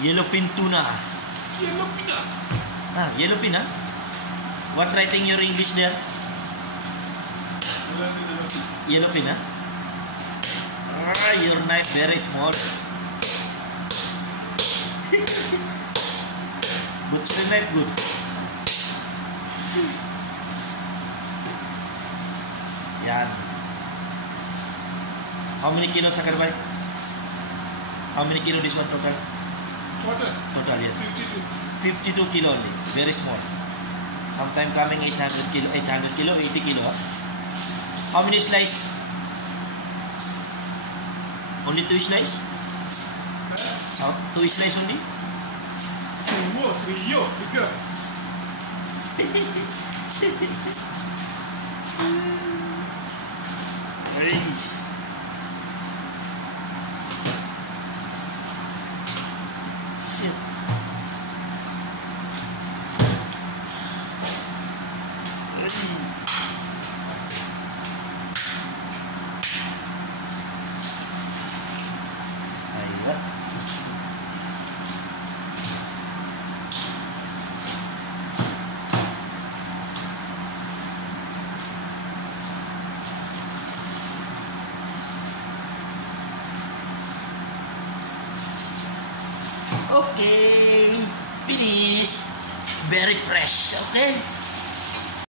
Yellowfin tuna. Yellowfin ah. Yellowfin ah? What writing your English there? Yellowfin ah? Your knife very small. Butcher knife good. Yan. How many kilos sa karbay? How many kilo this one total? Total, yes. 52 kilo only. Very small. Sometime coming 800 kilo, 80 kilo. How many slice? Only 2 slice? How? 2 slice only? 2 more, 3 yo, bigger. Hey. Shit. Okay, finish. Very fresh, okay?